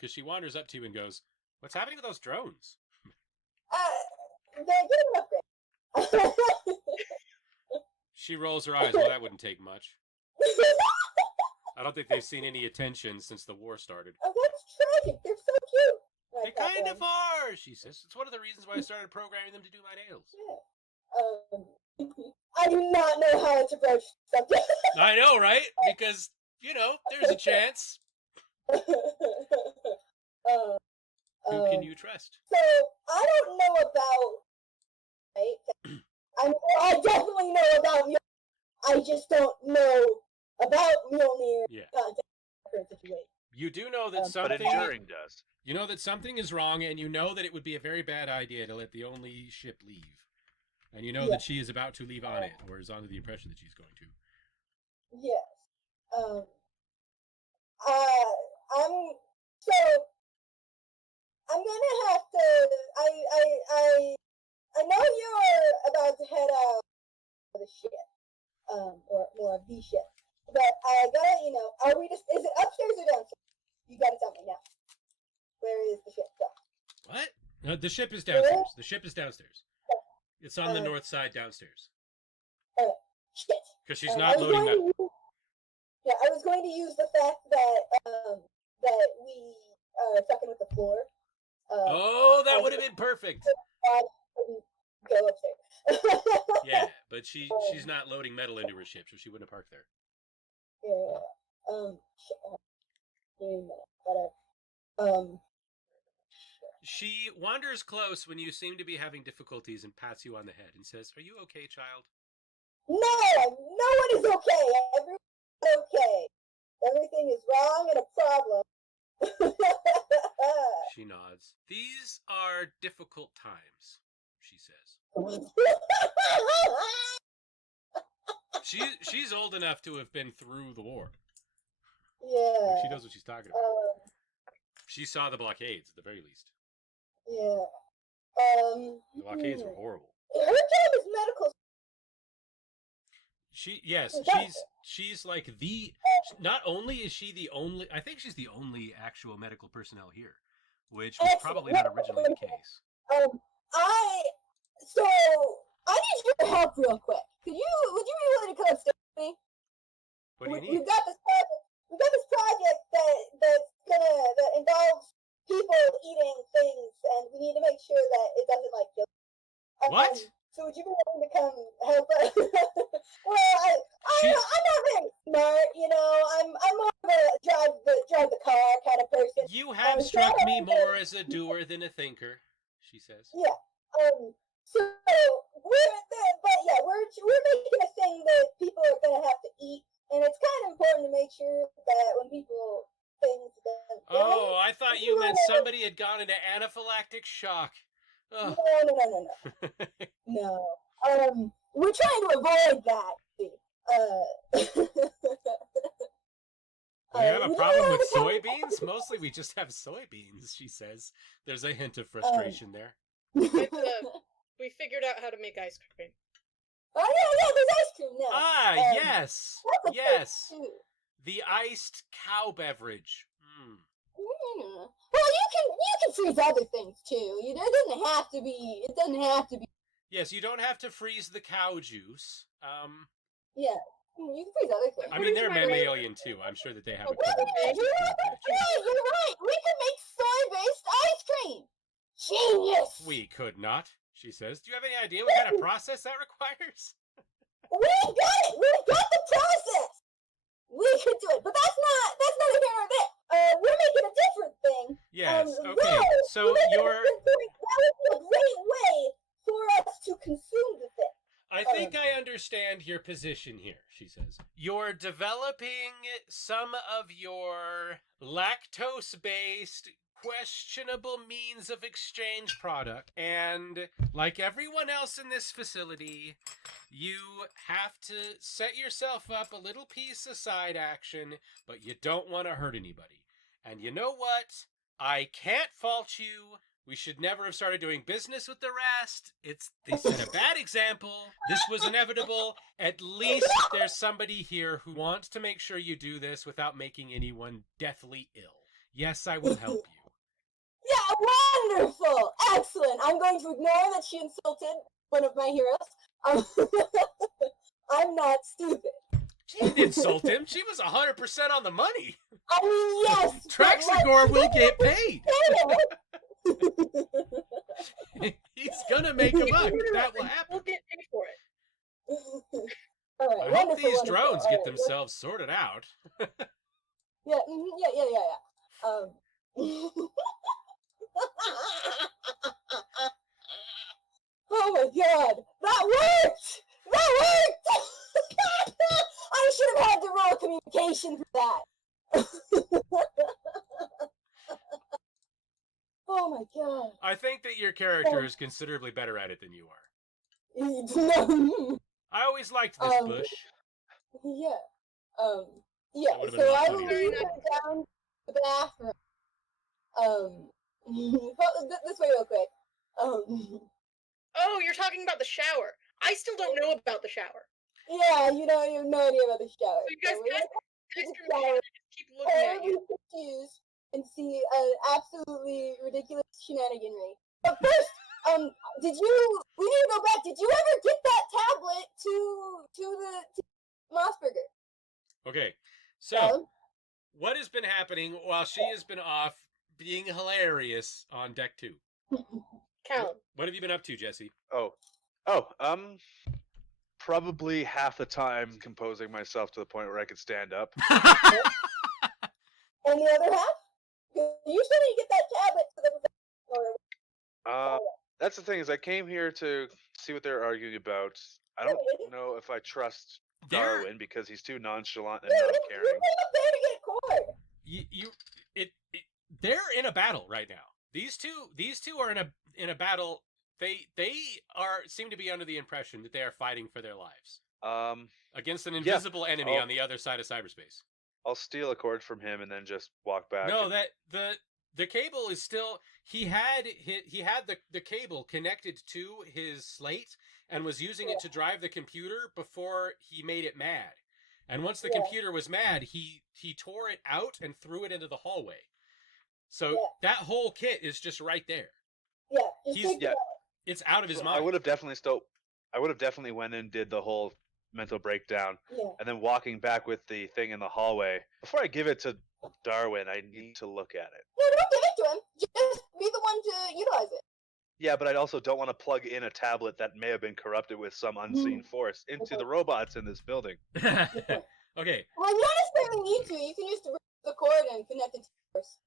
because she wanders up to you and goes, "What's happening with those drones?" They're getting upgrades. She rolls her eyes. Well, that wouldn't take much. I don't think they've seen any attention since the war started. Oh, that's tragic. They're so cute. They kind of are, she says. It's one of the reasons why I started programming them to do my nails. Yeah. I do not know how to approach subject. I know, right? Because, there's a chance. Who can you trust? So, I don't know about... Right? I definitely know about Mjolnir. I just don't know about Mjolnir. Yeah. Situation. You do know that something... But Enduring does. You know that something is wrong, and you know that it would be a very bad idea to let the only ship leave. And you know that she is about to leave on it, or is under the impression that she's going to. Yes. I'm gonna have to. I know you're about to head out of the ship, or more of the ship. But I gotta, are we just? Is it upstairs or downstairs? You gotta tell me now. Where is the ship? Go. What? No, the ship is downstairs. The ship is downstairs. It's on the north side downstairs. Shit. Because she's not loading that. I was going to use the fact that that we are fucking with the floor. That would have been perfect. Go upstairs. Yeah, but she's not loading metal into her ship, so she wouldn't have parked there. Yeah. Shit. She wanders close when you seem to be having difficulties and pats you on the head and says, "Are you okay, child?" No one is okay. Everyone's okay. Everything is wrong and a problem. She nods. "These are difficult times," she says. She's old enough to have been through the war. Yeah. She knows what she's talking about. She saw the blockades, at the very least. Yeah. The blockades were horrible. Her job is medical. She's like the... Not only is she the only... I think she's the only actual medical personnel here, which was probably not originally the case. So, I need your help real quick. Would you be willing to come upstairs with me? What do you need? We've got this project that involves people eating things, and we need to make sure that it doesn't kill. What? So would you be willing to come help us? Well, I'm not very smart, I'm more of a drive the car kind of person. You have struck me more as a doer than a thinker, she says. Yeah. So we're making a thing that people are gonna have to eat, and it's kind of important to make sure that when people things. Oh, I thought you meant somebody had gone into anaphylactic shock. Oh. No. No. We're trying to avoid that. We have a problem with soybeans? Mostly we just have soybeans, she says. There's a hint of frustration there. We figured out how to make ice cream. Oh, yeah, there's ice cream now. Ah, yes. Yes. The iced cow beverage. Well, you can freeze other things too. It doesn't have to be. Yes, you don't have to freeze the cow juice. Yeah, you can freeze other things. I mean, they're mammalian too. I'm sure that they have a couple of You're right. We could make soy-based ice cream. Genius. We could not, she says. Do you have any idea what kind of process that requires? We got it. We got the process. We could do it, but that's not here or there. We're making a different thing. Yes. Okay. So that would be a great way for us to consume the thing. I think I understand your position here, she says. You're developing some of your lactose-based, questionable means of exchange product, and like everyone else in this facility, you have to set yourself up a little piece of side action, but you don't want to hurt anybody. And you know what? I can't fault you. We should never have started doing business with the rest. They set a bad example. This was inevitable. At least there's somebody here who wants to make sure you do this without making anyone deathly ill. Yes, I will help you. Yeah, wonderful! Excellent! I'm going to ignore that she insulted one of my heroes. I'm not stupid. She didn't insult him. She was 100% on the money. I mean, yes. Traxigor will get paid. But He's gonna make a buck. That will happen. We'll get paid for it. All right, I hope wonderful, these wonderful. drones All get right, themselves sorted out. Yeah, yeah. Oh my god, that worked! That worked! I should have had to roll communication for that. Oh my god. I think that your character is considerably better at it than you are. I always liked this bush. Yeah. That would've So been a lot I will funnier. lead her down the bathroom. This way real quick. Oh, you're talking about the shower. I still don't know about the shower. Yeah, you have no idea about the shower. So you guys we're guys gonna just shower, keep looking at terribly you. confused and see absolutely ridiculous shenaniganry. But first, we need to go back. Did you ever get that tablet to Mossberger? Okay, so what has been happening while she has been off being hilarious on deck 2? Callum. What have you been up to, Jesse? Probably half the time composing myself to the point where I could stand up. And the other half? You still need to get that tablet to the That's the thing is I came here to see what they're arguing about. I don't know if I trust Darwin because he's too nonchalant and non-caring. They're in a battle right now. These two are in a battle. They seem to be under the impression that they are fighting for their lives. Against an invisible enemy on the other side of cyberspace. I'll steal a cord from him and then just walk back. No, that the cable is still. He had the cable connected to his slate and was using it to drive the computer before he made it mad. And once the computer was mad, he tore it out and threw it into the hallway. So that whole kit is just right there. It's out of his mind. I would have definitely went and did the whole mental breakdown, and then walking back with the thing in the hallway. Before I give it to Darwin, I need to look at it. No, don't give it to him. Just be the one to utilize it. Yeah, but I also don't want to plug in a tablet that may have been corrupted with some unseen force into the robots in this building. Okay. Well, you don't necessarily need to. You can use the cord and connect it to yours.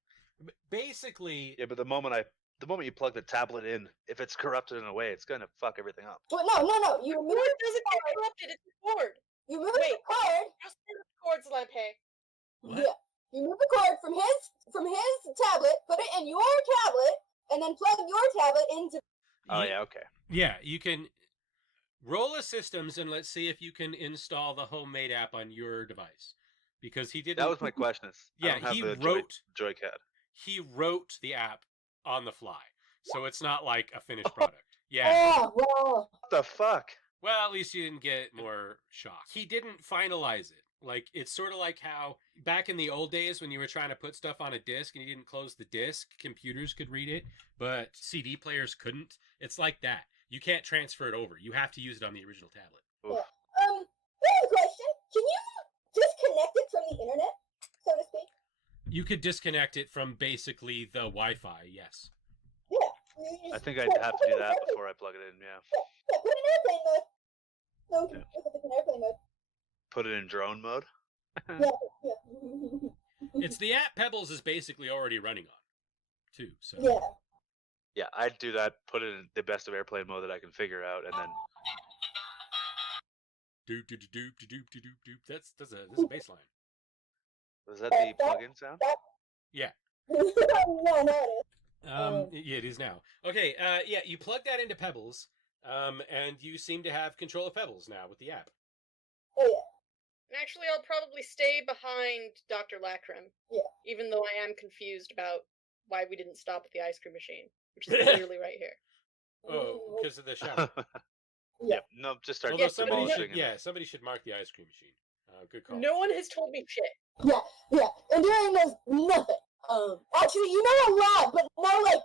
Basically. Yeah, but the moment you plug the tablet in, if it's corrupted in a way, it's gonna fuck everything up. Well, no. You remove Cord doesn't get corrupted. It's a cord. You remove the cord. Just the cords, Lampe. What? Yeah. You remove the cord from his tablet, put it in your tablet, and then plug your tablet into. Oh yeah, okay. Yeah, you can roll a systems and let's see if you can install the homemade app on your device, because he didn't. That was my question. He wrote the app on the fly, so it's not like a finished product. Yeah. Oh, well. What the fuck? Well, at least you didn't get more shock. He didn't finalize it. Like, it's sort of like how back in the old days when you were trying to put stuff on a disc and you didn't close the disc, computers could read it, but CD players couldn't. It's like that. You can't transfer it over. You have to use it on the original tablet. Yeah. Here's a question. Can you disconnect it from the internet, so to speak? You could disconnect it from basically the Wi-Fi, yes. I think I'd have to do that before I plug it in, yeah. Yeah, put it in airplane mode. No, put it in airplane mode. Put it in drone mode? Yeah. It's the app Pebbles is basically already running on, too. So. Yeah. Yeah, I'd do that, put it in the best of airplane mode that I can figure out, and then... Doop, doop, doop, doop, doop, doop, doop. That's a bass line. Was that the plug-in sound? Yeah. No, it is. Yeah, it is now. Okay, yeah, you plug that into Pebbles, and you seem to have control of Pebbles now with the app. Oh, yeah. And actually, I'll probably stay behind Dr. Lacrim. Yeah. Even though I am confused about why we didn't stop at the ice cream machine, which is clearly right here. Oh, because of the shower. Yeah. No, just start Although somebody should mark the ice cream machine. Good call. No one has told me shit. Yeah. And Darian knows nothing. Actually, you know a lot, but no, like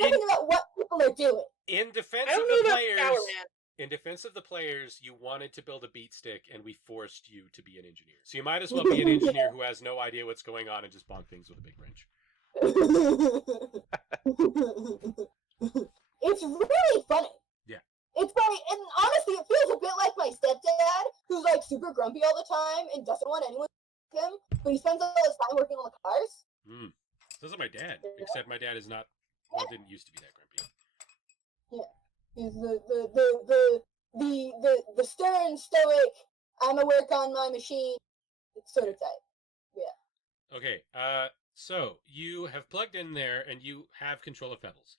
nothing about what people are doing. In defense I of don't the know about players, Power Man. in defense of the players, you wanted to build a beat stick, and we forced you to be an engineer. So you might as well be an engineer who has no idea what's going on and just bonk things with a big wrench. It's really funny. Yeah. It's funny, and honestly, it feels a bit like my stepdad, who's like super grumpy all the time and doesn't want anyone to like him, but he spends all his time working on the cars. Sounds like my dad, except my dad is not. Well, didn't used to be that grumpy. Yeah, he's the stern, stoic, I'ma work on my machine sort of type. Yeah. Okay, so you have plugged in there, and you have control of Pebbles.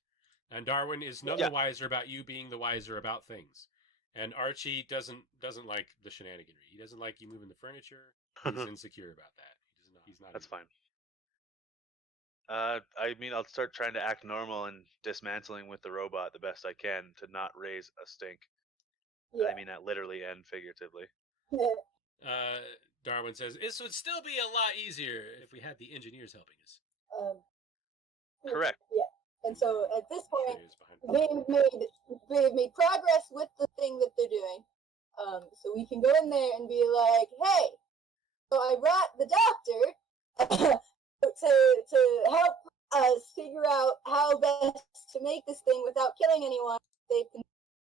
And Darwin is none the wiser about you being the wiser about things. And Archie doesn't like the shenaniganry. He doesn't like you moving the furniture. He's insecure about that. He's not. That's fine. I mean, I'll start trying to act normal and dismantling with the robot the best I can to not raise a stink. Yeah. I mean that literally and figuratively. Darwin says, this would still be a lot easier if we had the engineers helping us. Correct. Yeah. And so at this point, they've made progress with the thing that they're doing. So we can go in there and be like, hey, so I brought the doctor to help us figure out how best to make this thing without killing anyone. Save the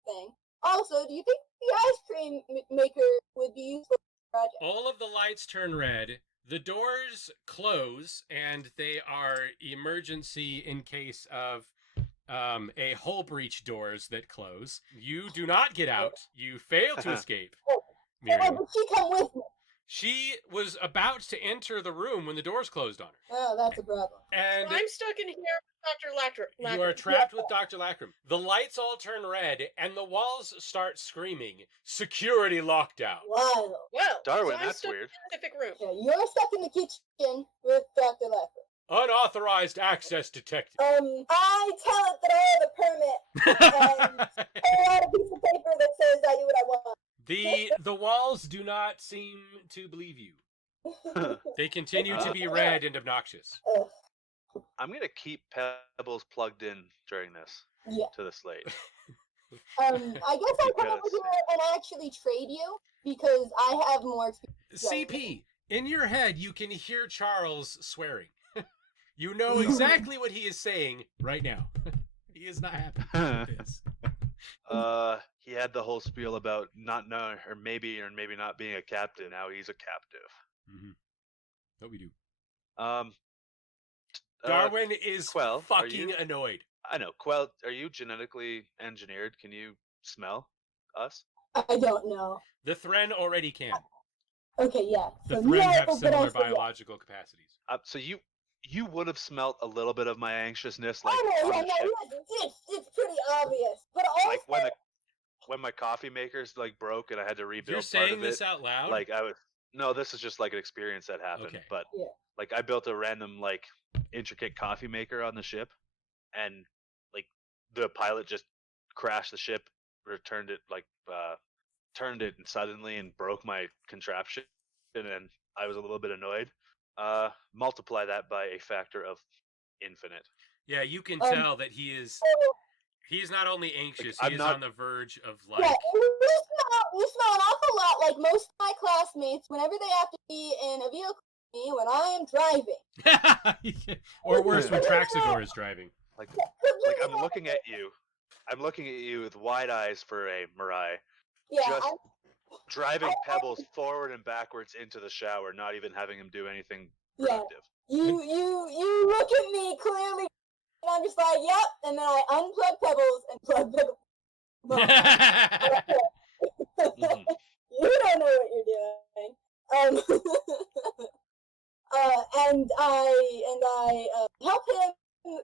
thing. Also, do you think the ice cream maker would be useful for the project? All of the lights turn red. The doors close, and they are emergency in case of a hull breach doors that close. You do not get out. You fail to escape. Miriam. Did she come with me? She was about to enter the room when the doors closed on her. Oh, that's a problem. And I'm stuck in here with Dr. Lackram. You are trapped with Dr. Lackram. The lights all turn red, and the walls start screaming, security lockdown. Wow. Well, Darwin, so that's weird. In a specific room. Yeah, you're stuck in the kitchen with Dr. Lackram. Unauthorized access detected. I tell it that I have a permit and I have a piece of paper that says I do what I want. The walls do not seem to believe you. They continue to be red and obnoxious. I'm going to keep Pebbles plugged in during this to the slate. I guess I'll come over here and actually trade you because I have more experience. CP, in your head, you can hear Charles swearing. You know exactly what he is saying right now. He is not happy with this. He had the whole spiel about not knowing, or maybe not being a captain. Now he's a captive. Mm-hmm. What we do? Darwin is Quell, fucking annoyed. I know. Quell, are you genetically engineered? Can you smell us? I don't know. The Thren already can. Okay, yeah. The Thren have similar biological capacities. So you would have smelt a little bit of my anxiousness, like it's pretty obvious. But also, like when my coffee makers like broke and I had to rebuild. You're saying this out loud? Like no, this is just like an experience that happened. Okay. But like I built a random like intricate coffee maker on the ship, and like the pilot just crashed the ship, turned it suddenly and broke my contraption, and then I was a little bit annoyed. Multiply that by a factor of infinite. Yeah, you can tell that he's not only anxious, he is on the verge of like... Yeah, you smell an awful lot like most of my classmates whenever they have to be in a vehicle with me when I am driving. Or worse, when Traxador is driving. Like I'm looking at you. I'm looking at you with wide eyes for a Mirai. Yeah, just driving Pebbles forward and backwards into the shower, not even having him do anything productive. You look at me clearly, and I'm just like, yep, and then I unplug Pebbles and plug Pebbles. You don't know what you're doing. And I help him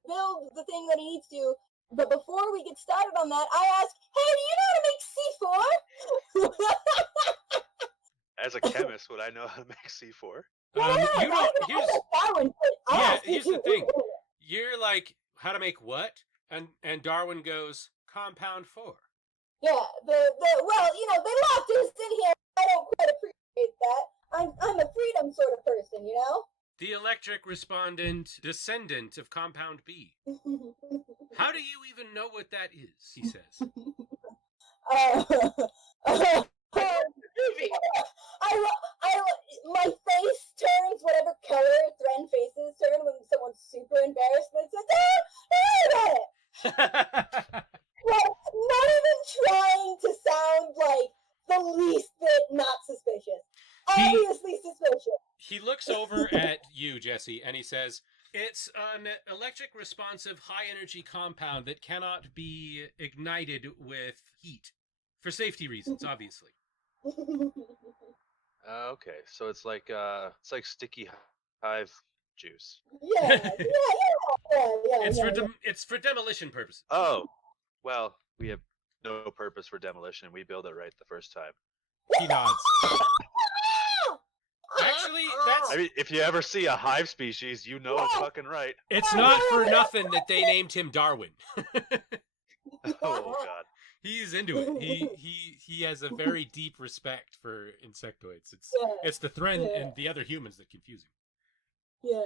build the thing that he needs to. But before we get started on that, I ask, hey, do you know how to make C4? As a chemist, would I know how to make C4? You don't. Here's the thing. You're like, how to make what? And Darwin goes, compound 4. Yeah, well, they locked us in here. I don't quite appreciate that. I'm a freedom sort of person, you know? The electric respondent, descendant of Compound B. How do you even know what that is? He says. My face turns whatever color Thren faces turn when someone's super embarrassed. And it's like, like, not even trying to sound like the least bit not suspicious. Obviously suspicious. He looks over at you, Jesse, and he says, it's an electric responsive high-energy compound that cannot be ignited with heat. For safety reasons, obviously. Okay, so it's like sticky hive juice. Yeah. It's for demolition purposes. Oh, well, we have no purpose for demolition. We build it right the first time. He nods. Actually, that's... I mean, if you ever see a hive species, you know it's fucking right. It's not for nothing that they named him Darwin. Oh, God. He's into it. He has a very deep respect for insectoids. It's the Thren and the other humans that confuse him. Yeah.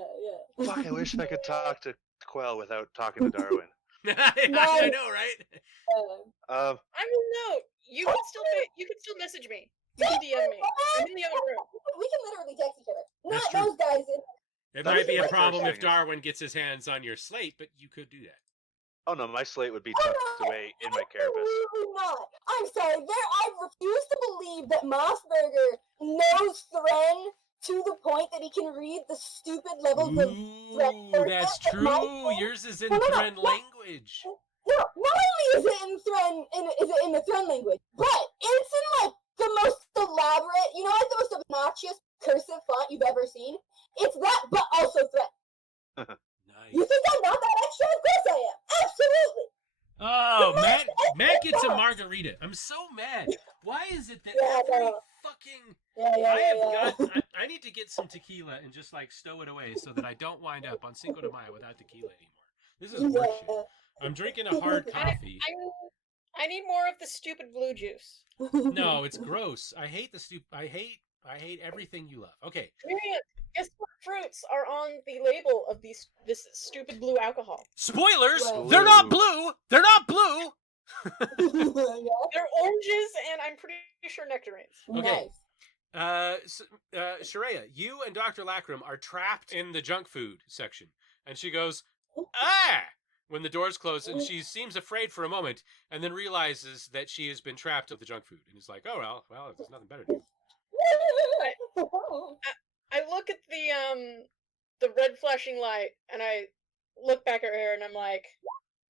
Fuck, I wish I could talk to Quell without talking to Darwin. I know, right? I will know. You can still message me. You can DM me. I'm in the other room. We can literally text each other. That's Not true. those guys. It might be a problem if Darwin gets his hands on your slate, but you could do that. Oh no, my slate would be tucked away in my carapace. Absolutely not. I'm sorry. I refuse to believe that Mossberger knows Thren to the point that he can read the stupid levels of Thren. That's true. Yours is in Thren language. No, not only is it in Thren, is it in the Thren language, but it's in like the most elaborate, like the most obnoxious cursive font you've ever seen. It's that, but also Thren. Nice. You think I'm not that extra? Of course I am. Absolutely. Oh, Matt gets a margarita. I'm so mad. Why is it that every fucking... I need to get some tequila and just like stow it away so that I don't wind up on Cinco de Mayo without tequila anymore. This is work shit. I'm drinking a hard coffee. I need more of the stupid blue juice. No, it's gross. I hate I hate everything you love. Okay. Guess what fruits are on the label of this stupid blue alcohol? Spoilers! Well, they're not blue! They're not blue! They're oranges and I'm pretty sure nectarines. Okay. Nice. Shareya, you and Dr. Lackram are trapped in the junk food section. And she goes, ah! When the doors close, and she seems afraid for a moment, and then realizes that she has been trapped with the junk food. And is like, oh, well, there's nothing better to do. I look at the red flashing light, and I look back at her, and I'm like,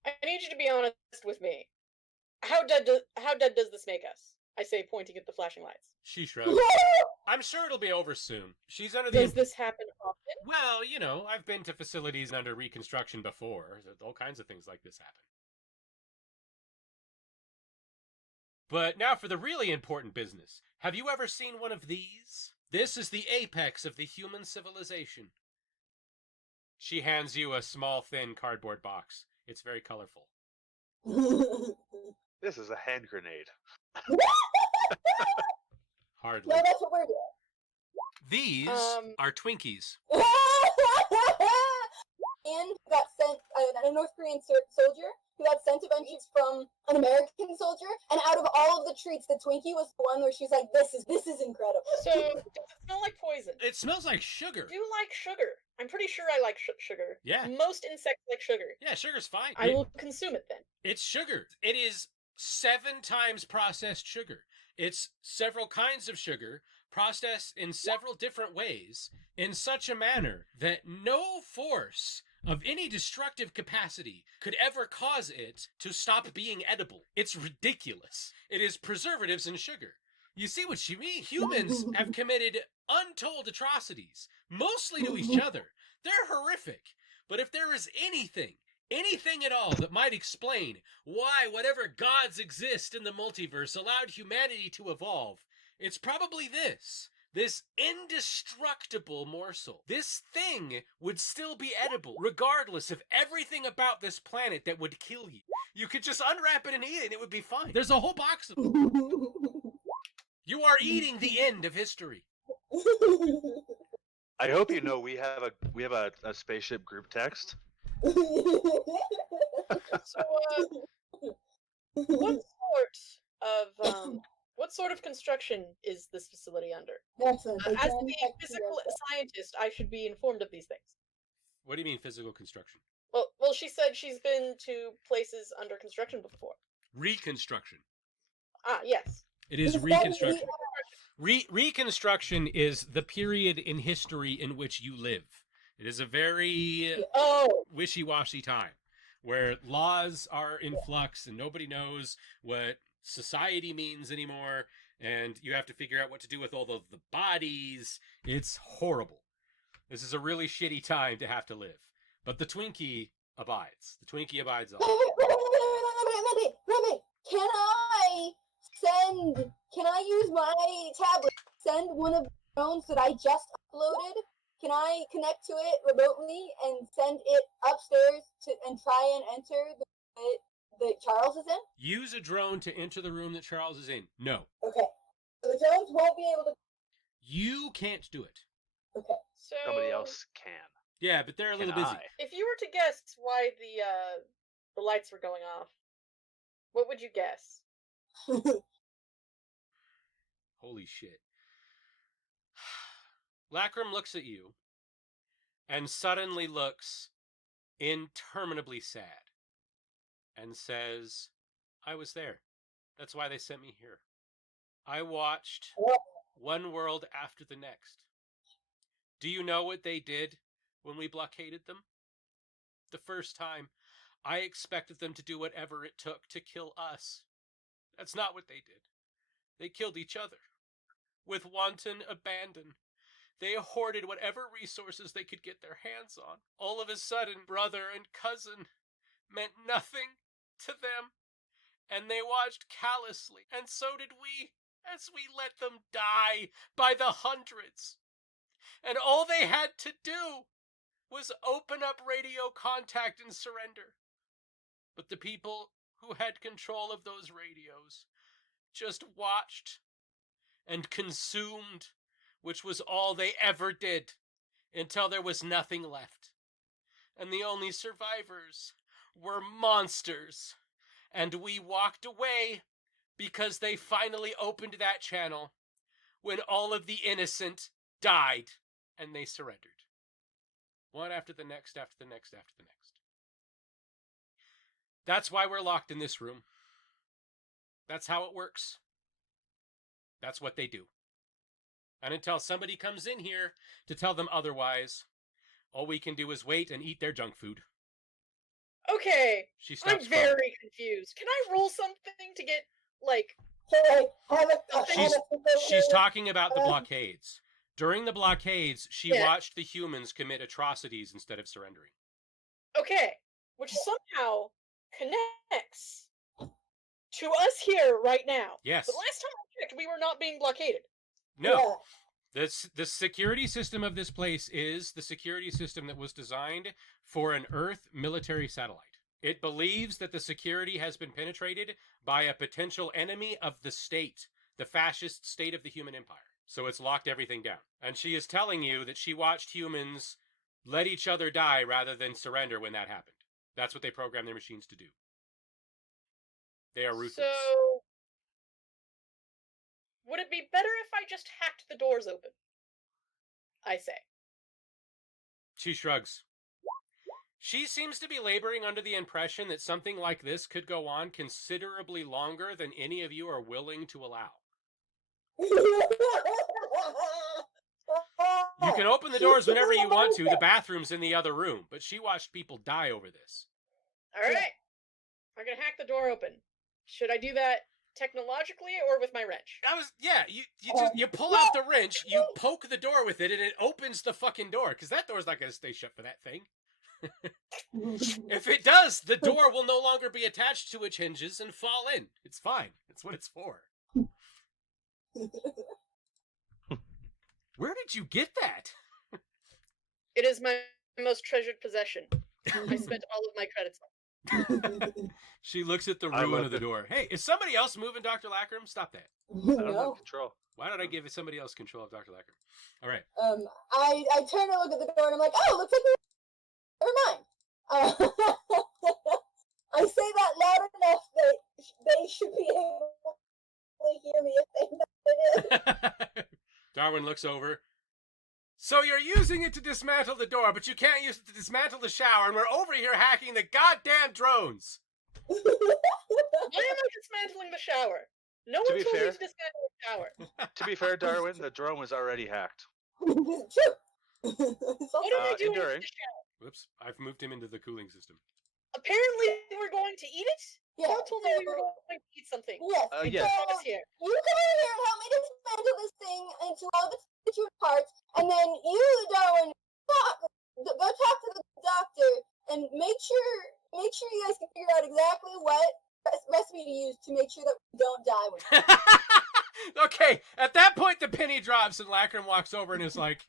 I need you to be honest with me. How dead does this make us? I say, pointing at the flashing lights. She shrugs. I'm sure it'll be over soon. She's under the... Does this happen often? Well, I've been to facilities under reconstruction before. All kinds of things like this happen. But now for the really important business. Have you ever seen one of these? This is the apex of the human civilization. She hands you a small, thin cardboard box. It's very colorful. This is a hand grenade. Hardly. No, that's what we're doing. These are Twinkies. And got sent a North Korean soldier who got sent a bunch from an American soldier, and out of all of the treats, the Twinkie was the one where she was like, "This is incredible." So does it smell like poison? It smells like sugar. I do like sugar. I'm pretty sure I like sugar. Yeah. Most insects like sugar. Yeah, sugar's fine. I will consume it then. It's sugar. It is 7 times processed sugar. It's several kinds of sugar processed in several different ways in such a manner that no force of any destructive capacity could ever cause it to stop being edible. It's ridiculous. It is preservatives and sugar. You see what she means? Humans have committed untold atrocities, mostly to each other. They're horrific. But if there is anything at all that might explain why whatever gods exist in the multiverse allowed humanity to evolve, it's probably this indestructible morsel. This thing would still be edible, regardless of everything about this planet that would kill you. You could just unwrap it and eat it, and it would be fine. There's a whole box of them. You are eating the end of history. I hope you know we have a spaceship group text. So, what sort of construction is this facility under? Excellent. As the physical scientist, I should be informed of these things. What do you mean physical construction? Well, she said she's been to places under construction before. Reconstruction. Ah, yes. It is reconstruction. Reconstruction is the period in history in which you live. It is a very wishy-washy time where laws are in flux and nobody knows what society means anymore, and you have to figure out what to do with all of the bodies. It's horrible. This is a really shitty time to have to live. But the Twinkie abides. The Twinkie abides on. Rabbit, can I use my tablet, send one of the drones that I just uploaded? Can I connect to it remotely and send it upstairs and try and enter the that Charles is in? Use a drone to enter the room that Charles is in. No. Okay. So the drones won't be able to... You can't do it. Okay. So somebody else can. Yeah, but they're a little busy. If you were to guess why the lights were going off, what would you guess? Holy shit. Lacrim looks at you and suddenly looks interminably sad and says, I was there. That's why they sent me here. I watched one world after the next. Do you know what they did when we blockaded them? The first time, I expected them to do whatever it took to kill us. That's not what they did. They killed each other. With wanton abandon. They hoarded whatever resources they could get their hands on. All of a sudden, brother and cousin meant nothing to them. And they watched callously. And so did we, as we let them die by the hundreds. And all they had to do was open up radio contact and surrender. But the people who had control of those radios just watched and consumed, which was all they ever did, until there was nothing left. And the only survivors were monsters. And we walked away because they finally opened that channel when all of the innocent died and they surrendered. One after the next, after the next, after the next. That's why we're locked in this room. That's how it works. That's what they do. And until somebody comes in here to tell them otherwise, all we can do is wait and eat their junk food. Okay, I'm very confused. Can I roll something to get, like... She's talking about the blockades. During the blockades, she watched the humans commit atrocities instead of surrendering. Okay, which somehow connects to us here right now. Yes. But last time I checked, we were not being blockaded. No. The security system of this place is the security system that was designed for an Earth military satellite. It believes that the security has been penetrated by a potential enemy of the state, the fascist state of the human empire. So it's locked everything down. And she is telling you that she watched humans let each other die rather than surrender when that happened. That's what they program their machines to do. They are ruthless. So, would it be better if I just hacked the doors open? I say. She shrugs. She seems to be laboring under the impression that something like this could go on considerably longer than any of you are willing to allow. You can open the doors whenever you want to. The bathroom's in the other room. But she watched people die over this. Alright. I'm gonna hack the door open. Should I do that technologically or with my wrench? You pull out the wrench, you poke the door with it, and it opens the fucking door. Because that door's not going to stay shut for that thing. If it does, the door will no longer be attached to its hinges and fall in. It's fine. It's what it's for. Where did you get that? It is my most treasured possession. I spent all of my credits on it. She looks at the ruin of the door. Hey, is somebody else moving Dr. Lackram? Stop that. I don't have control. Why don't I give somebody else control of Dr. Lackram? All right. I turn to look at the door and I'm like, oh, looks like never mind. I say that loud enough that they should be able to hear me if they know it is. Darwin looks over. So you're using it to dismantle the door, but you can't use it to dismantle the shower, and we're over here hacking the goddamn drones. Why am I dismantling the shower? No one told me to dismantle the shower. To be fair, Darwin, the drone was already hacked. True. What did I do with the shower? Whoops, I've moved him into the cooling system. Apparently we're going to eat it? Yeah. Paul told me we were going to eat something. Yes. Yes. You come over here and help me dismantle this thing into all of its constituent parts, and then you, Darwin, go talk to the doctor and make sure you guys can figure out exactly what recipe to use to make sure that we don't die with it. Okay, at that point the penny drops and Lackram walks over and is like,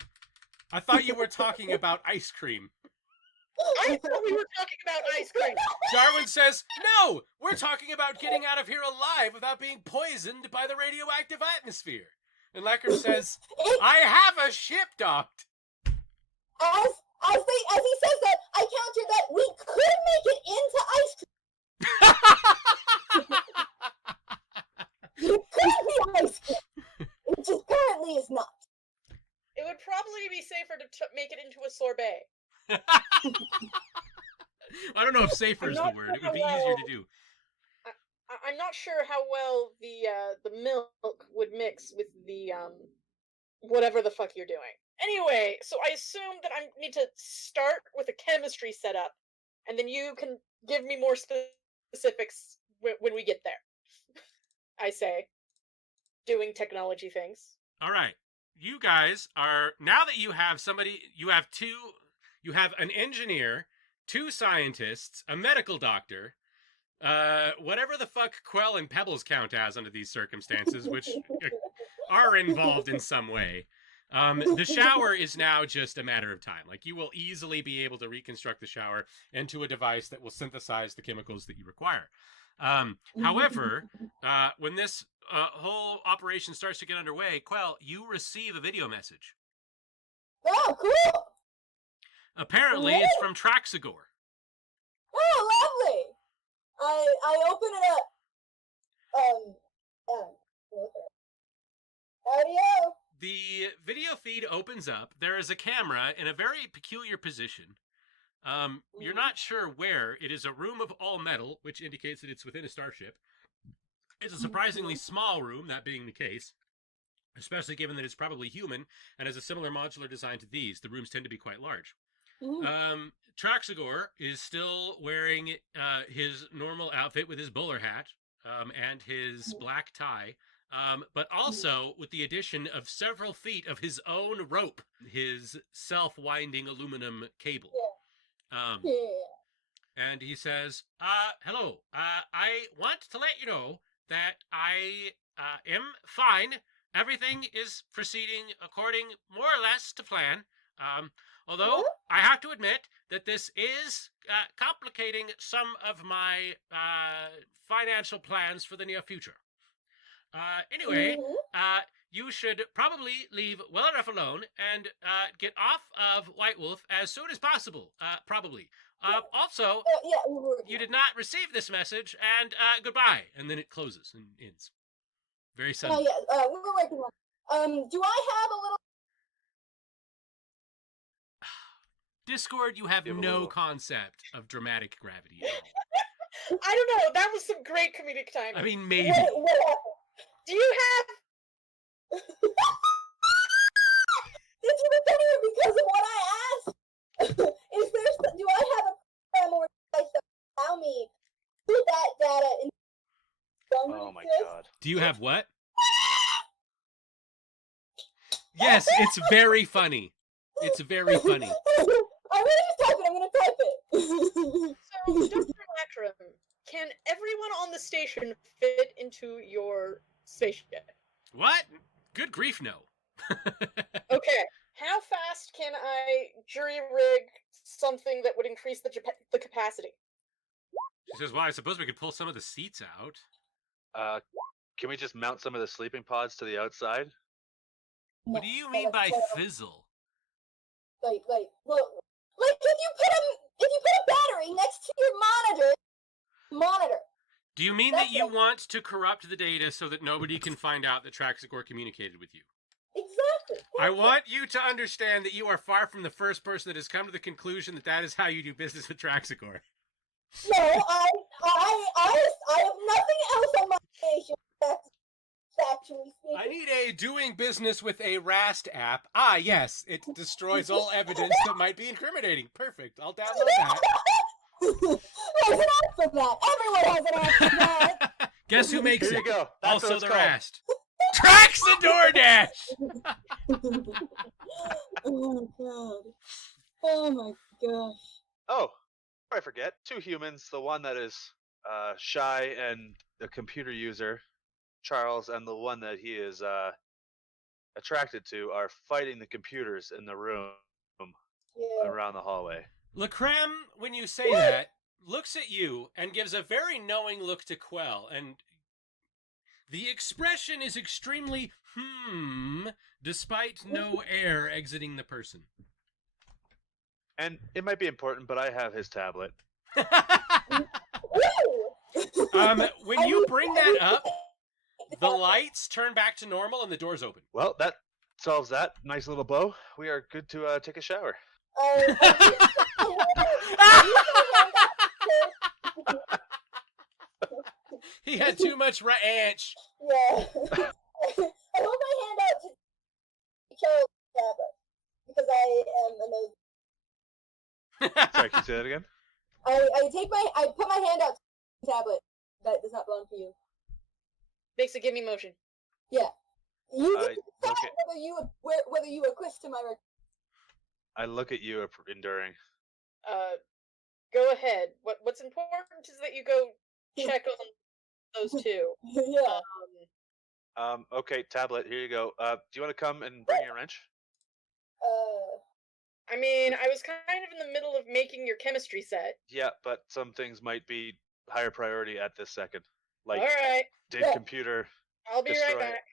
I thought you were talking about ice cream. I thought we were talking about ice cream. Darwin says, no, we're talking about getting out of here alive without being poisoned by the radioactive atmosphere. And Lackram says, I have a ship docked. As he says that, I counter that we could make it into ice cream. It could be ice cream, which apparently is not. It would probably be safer to make it into a sorbet. I don't know if safer is the word. It would be easier to do. I'm not sure how well the milk would mix with the whatever the fuck you're doing. Anyway, so I assume that I need to start with a chemistry setup, and then you can give me more specifics when we get there. I say, doing technology things. All right, you guys are, now that you have somebody, you have an engineer, 2 scientists, a medical doctor, whatever the fuck Quell and Pebbles count as under these circumstances, which are involved in some way. The shower is now just a matter of time. Like, you will easily be able to reconstruct the shower into a device that will synthesize the chemicals that you require. However, when this whole operation starts to get underway, Quell, you receive a video message. Oh, cool! Apparently, it's from Traxigor. Oh, lovely! I open it up. Audio. The video feed opens up. There is a camera in a very peculiar position. You're not sure where. It is a room of all metal, which indicates that it's within a starship. It's a surprisingly small room, that being the case, especially given that it's probably human and has a similar modular design to these. The rooms tend to be quite large. Traxigor is still wearing his normal outfit with his bowler hat and his black tie, but also with the addition of several feet of his own rope, his self-winding aluminum cable. And he says, hello, I want to let you know that I am fine. Everything is proceeding according more or less to plan. Although I have to admit that this is complicating some of my financial plans for the near future. Anyway, you should probably leave well enough alone and get off of White Wolf as soon as possible, probably. Also, you did not receive this message, and goodbye. And then it closes and ends. Very sudden. Oh, we're working on. Do I have a little? Discord, you have no concept of dramatic gravity at all. I don't know. That was some great comedic timing. I mean, maybe. What happened? Do you have? This was funnier because of what I asked. Do I have a program or device that will allow me to put that data in? Oh my god. Do you have what? Yes, it's very funny. It's very funny. I'm really just typing. I'm going to type it. So, Dr. Lackram, can everyone on the station fit into your spaceship? What? Good grief, no. Okay. How fast can I jury rig something that would increase the capacity? She says, well, I suppose we could pull some of the seats out. Can we just mount some of the sleeping pods to the outside? What do you mean by fizzle? Well, like if you put a battery next to your monitor. Do you mean that you want to corrupt the data so that nobody can find out that Traxigor communicated with you? Exactly. I want you to understand that you are far from the first person that has come to the conclusion that that is how you do business with Traxigor. No, I have nothing else on my station. Factually speaking. I need a doing business with a Rast app. Ah, yes, it destroys all evidence that might be incriminating. Perfect. I'll download that. There's an app for that. Everyone has an app for that. Guess who makes Here it? you go. That's Also the called. Rast. Trax the DoorDash! Oh, God. Oh, my gosh. Oh, I forget. 2 humans. The one that is shy and a computer user, Charles, and the one that he is attracted to are fighting the computers in the room around the hallway. LaCreme, when you say that, looks at you and gives a very knowing look to Quell, and the expression is extremely despite no air exiting the person. And it might be important, but I have his tablet. When you bring that up, the lights turn back to normal and the doors open. Well, that solves that. Nice little bow. We are good to take a shower. He had too much ranch. Yeah. I hold my hand out to Charles' tablet because I am a nosy. Sorry, can you say that again? I put my hand out to the tablet that does not belong to you. Makes a give me motion. Yeah. You can decide okay. whether you acquiesce to my request. I look at you, enduring. Go ahead. What's important is that you go check on those 2. Yeah. Okay, tablet, here you go. Do you want to come and bring your wrench? I mean, I was kind of in the middle of making your chemistry set. Yeah, but some things might be higher priority at this second. Like, all right. Did computer I'll be right back.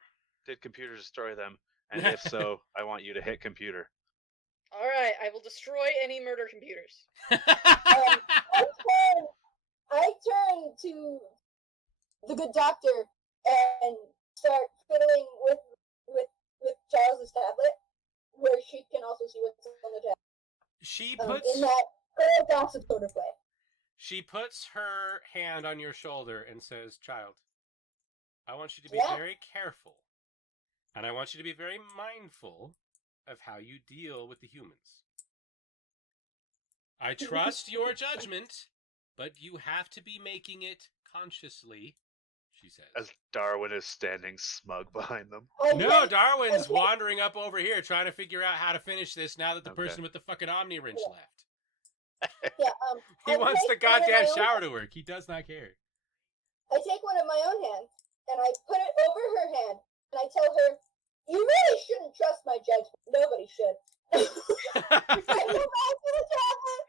Did computer destroy them? And if so, I want you to hit computer. All right, I will destroy any murder computers. I turn to the good doctor and start fiddling with Charles's tablet, where she can also see what's on the tablet. She puts in that gossip-coder way. She puts her hand on your shoulder and says, "Child, I want you to be very careful, and I want you to be very mindful of how you deal with the humans. I trust your judgment, but you have to be making it consciously," she says. As Darwin is standing smug behind them. No, Darwin's wandering up over here trying to figure out how to finish this now that the person with the fucking Omni wrench left. Yeah, he wants the goddamn shower to work. He does not care. I take one of my own hands and I put it over her hand and I tell her, "You really shouldn't trust my judgment. Nobody should." I go back to the tablet.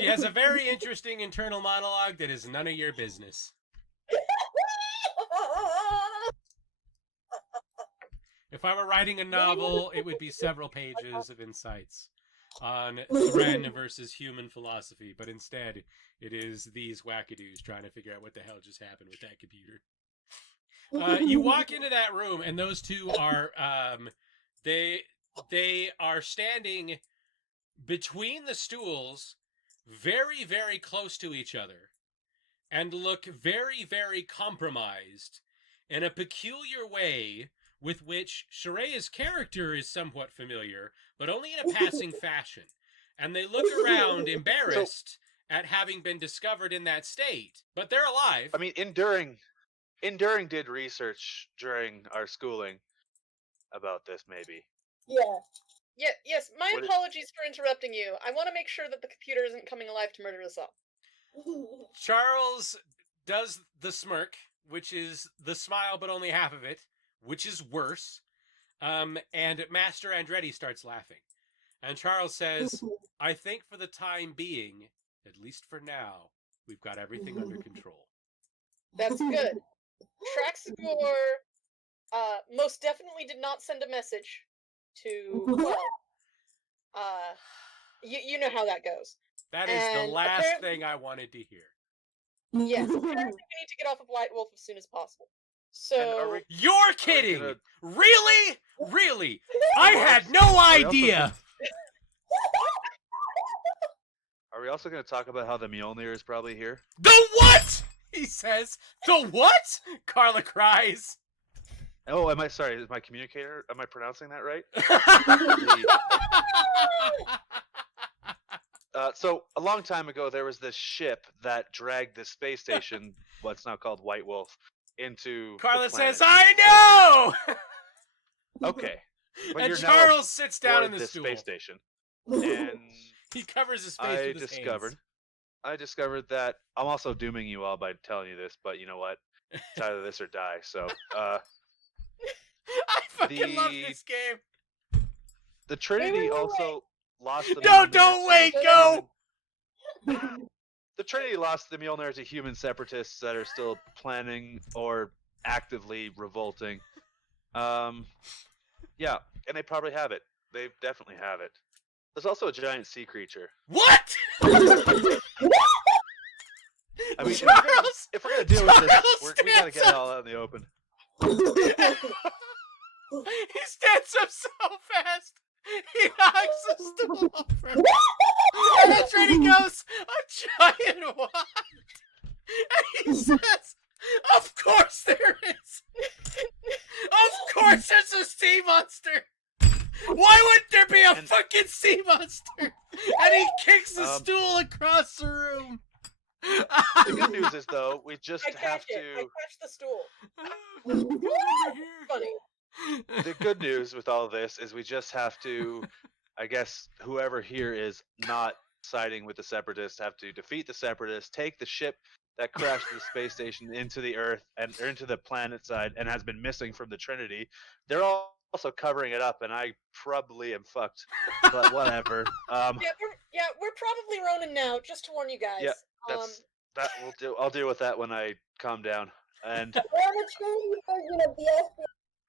She has a very interesting internal monologue that is none of your business. If I were writing a novel, it would be several pages of insights on Thren versus human philosophy, but instead, it is these wackadoos trying to figure out what the hell just happened with that computer. You walk into that room, and those 2 are, they are standing between the stools, very, very close to each other, and look very, very compromised in a peculiar way with which Sharea's character is somewhat familiar, but only in a passing fashion. And they look around embarrassed at having been discovered in that state, but they're alive. I mean, Enduring did research during our schooling about this, maybe. Yeah. Yes, my apologies for interrupting you. I want to make sure that the computer isn't coming alive to murder us all. Charles does the smirk, which is the smile but only half of it, which is worse. And Master Andretti starts laughing. And Charles says, I think for the time being, at least for now, we've got everything under control. That's good. Traxigor most definitely did not send a message to Clyde. You know how that goes. That is the last thing I wanted to hear. Yes, apparently we need to get off of White Wolf as soon as possible. So you're kidding! Really? Really? I had no idea! Are we also going to talk about how the Mjolnir is probably here? The what? He says. The what? Carla cries. Oh, sorry, is my communicator, am I pronouncing that right? So, a long time ago, there was this ship that dragged the space station, what's now called White Wolf, into Carla says, I know! Okay. But and Charles sits down in the stool. Space station. And he covers his face with his hands. I discovered that I'm also dooming you all by telling you this, but you know what? It's either this or die, so... I fucking love this game. The Trinity also lost the No, don't wait, go! The Trinity lost the Mjolnir to human separatists that are still planning or actively revolting. Yeah, and they probably have it. They definitely have it. There's also a giant sea creature. What? I mean, Charles, if we're gonna deal with this, we gotta get it all out in the open. He stands up so fast, he knocks the stool over. And then Trinity goes, a giant what? And he says, of course there is. Of course there's a sea monster. Why wouldn't there be a fucking sea monster? And he kicks the stool across the room. The good news is, though, we just have to... I catch the stool. Funny. The good news with all this is we just have to, I guess, whoever here is not siding with the Separatists, have to defeat the Separatists, take the ship that crashed the space station into the Earth and into the planet side and has been missing from the Trinity. They're all also covering it up, and I probably am fucked, but whatever. We're probably Ronin now, just to warn you guys. Yeah, that will do. I'll deal with that when I calm down. And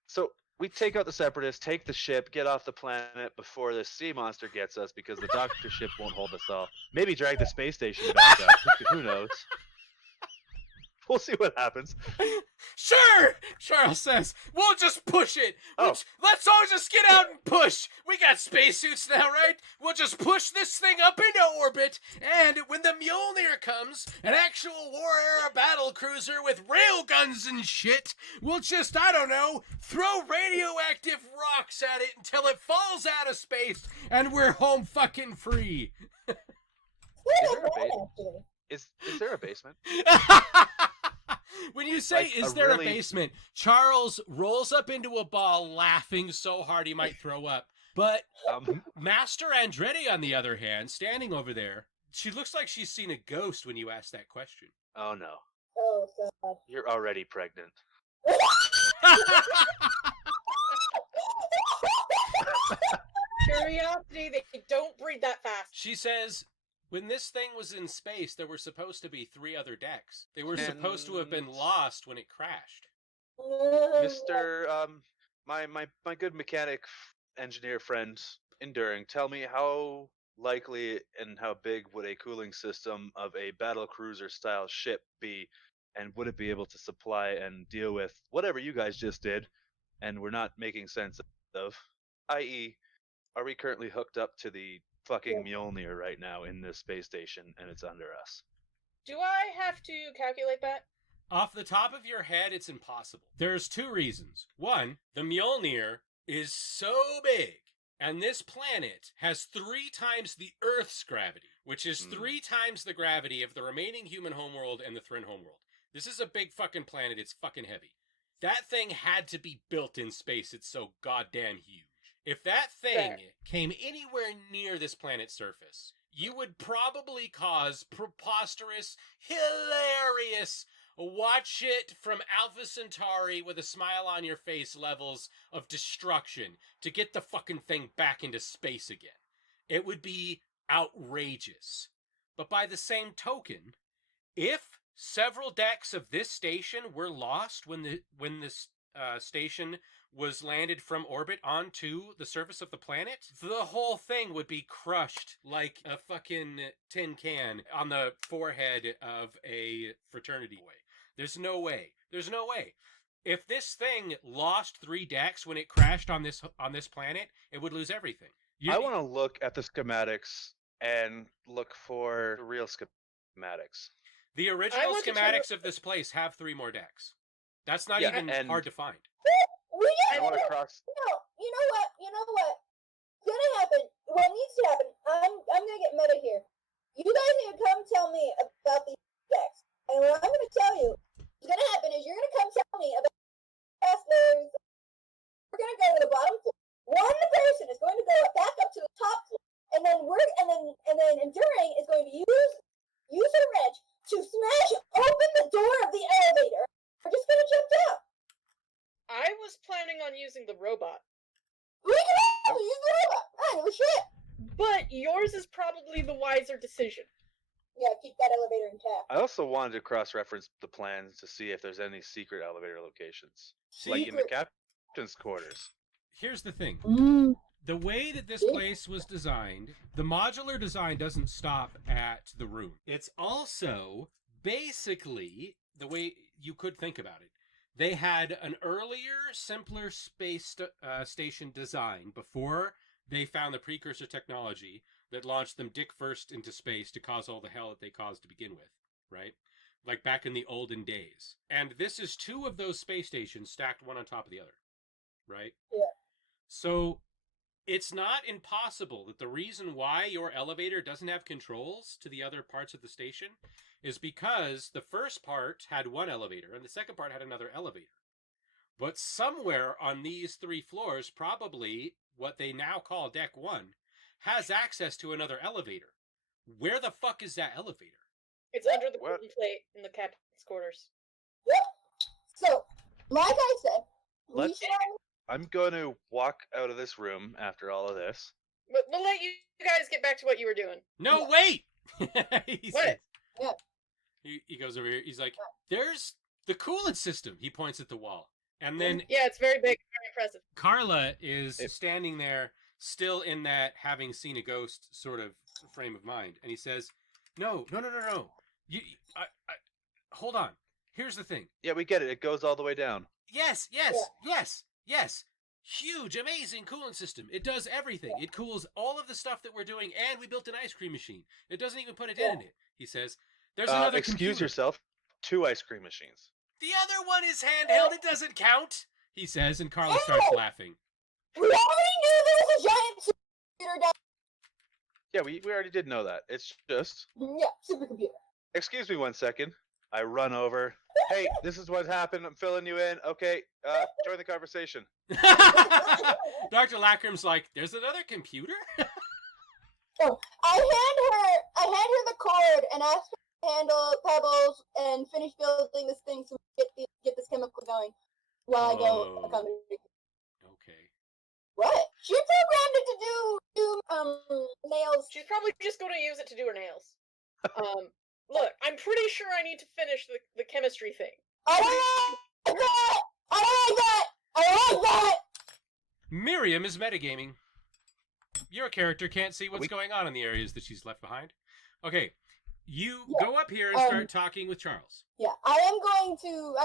so we take out the Separatists, take the ship, get off the planet before the sea monster gets us, because the Doctor ship won't hold us all. Maybe drag the space station back up. Who knows? We'll see what happens. Sure, Charles says. We'll just push it. Let's all just get out and push. We got spacesuits now, right? We'll just push this thing up into orbit, and when the Mjolnir comes, an actual war-era battle cruiser with railguns and shit, we'll just, I don't know, throw radioactive rocks at it until it falls out of space, and we're home fucking free. Is there a basement? When you say, is there a basement, Charles rolls up into a ball laughing so hard he might throw up. But Master Andretti, on the other hand, standing over there, she looks like she's seen a ghost when you ask that question. Oh, no. Oh, God. You're already pregnant. Curiosity, they don't breed that fast. She says, when this thing was in space, there were supposed to be 3 other decks. They were supposed to have been lost when it crashed. Mr. My good mechanic engineer friend, Enduring, tell me how likely and how big would a cooling system of a battle cruiser style ship be, and would it be able to supply and deal with whatever you guys just did and we're not making sense of, i.e., are we currently hooked up to the fucking Mjolnir right now in this space station and it's under us? Do I have to calculate that? Off the top of your head, it's impossible. There's 2 reasons. One, the Mjolnir is so big, and this planet has 3 times the Earth's gravity, which is 3 times the gravity of the remaining human homeworld and the Thryn homeworld. This is a big fucking planet. It's fucking heavy. That thing had to be built in space. It's so goddamn huge. If that thing came anywhere near this planet's surface, you would probably cause preposterous, hilarious, watch it from Alpha Centauri with a smile on your face levels of destruction to get the fucking thing back into space again. it would be outrageous. But by the same token, if several decks of this station were lost when this station was landed from orbit onto the surface of the planet, the whole thing would be crushed like a fucking tin can on the forehead of a fraternity boy. There's no way. If this thing lost 3 decks when it crashed on this planet, it would lose everything. I want to look at the schematics and look for the real schematics. The original schematics of this place have 3 more decks. That's not even hard to find. I want to cross. You know what? Gonna happen. What needs to happen? I'm gonna get meta here. You guys need to come tell me about these decks, and what I'm gonna tell you is gonna happen is you're gonna come tell me about wrestlers. We're gonna go to the bottom floor. One person is going to go back up to the top floor, and then Enduring is going to use her wrench to smash open the door of the elevator. We're just gonna jump down. I was planning on using the robot. We can also use the robot. I know shit. But yours is probably the wiser decision. Yeah, keep that elevator intact. I also wanted to cross-reference the plans to see if there's any secret elevator locations. Like in the captain's quarters. Here's the thing. The way that this place was designed, the modular design doesn't stop at the room. It's also basically the way you could think about it. They had an earlier, simpler space station design before they found the precursor technology that launched them dick first into space to cause all the hell that they caused to begin with, right? Like back in the olden days. And this is 2 of those space stations stacked one on top of the other, right? Yeah. So it's not impossible that the reason why your elevator doesn't have controls to the other parts of the station is because the first part had one elevator and the second part had another elevator. But somewhere on these 3 floors, probably what they now call Deck 1, has access to another elevator. Where the fuck is that elevator? It's under the golden plate in the captain's quarters. Yep. So, like I said, I'm going to walk out of this room after all of this. But we'll let you guys get back to what you were doing. No, wait! What? Yeah. He goes over here. He's like, there's the coolant system. He points at the wall. And then... Yeah, it's very big, very impressive. Carla is standing there, still in that having seen a ghost sort of frame of mind. And he says, no. Hold on. Here's the thing. Yeah, we get it. It goes all the way down. Yes. Huge, amazing coolant system. It does everything. It cools all of the stuff that we're doing, and we built an ice cream machine. It doesn't even put a dent in it, he says. There's another Excuse yourself. 2 ice cream machines. The other one is handheld. It doesn't count, he says, and Carla starts laughing. We already knew there was a giant supercomputer down. Yeah, we already did know that. It's just... Yeah, supercomputer. Excuse me 1 second. I run over. Hey, this is what happened. I'm filling you in. Okay, join the conversation. Dr. Lackram's like, there's another computer? So I hand her the cord and ask her to handle pebbles and finish building this thing so we get this chemical going while I go accommodate. Okay. What? She programmed it to do nails. She's probably just going to use it to do her nails. Look, I'm pretty sure I need to finish the chemistry thing. I don't like that! Miriam is metagaming. Your character can't see what's going on in the areas that she's left behind. Okay, you go up here and start talking with Charles. Yeah, I am going to.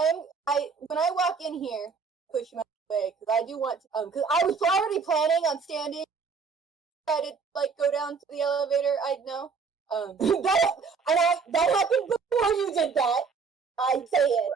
When I walk in here, push my way because I do want to. Because I was already planning on standing. I did go down to the elevator. I'd know. That happened before you did that. I'd say it.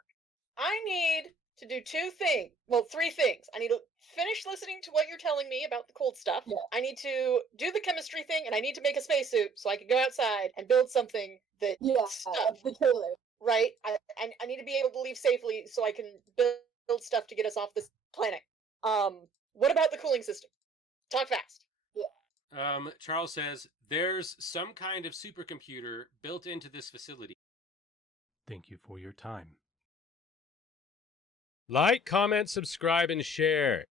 I need to do 2 things. Well, 3 things. I need to finish listening to what you're telling me about the cold stuff. Yeah. I need to do the chemistry thing, and I need to make a spacesuit so I can go outside and build something that the trailer. Right? I need to be able to leave safely so I can build stuff to get us off this planet. What about the cooling system? Talk fast. Yeah. Charles says, there's some kind of supercomputer built into this facility. Thank you for your time. Like, comment, subscribe, and share.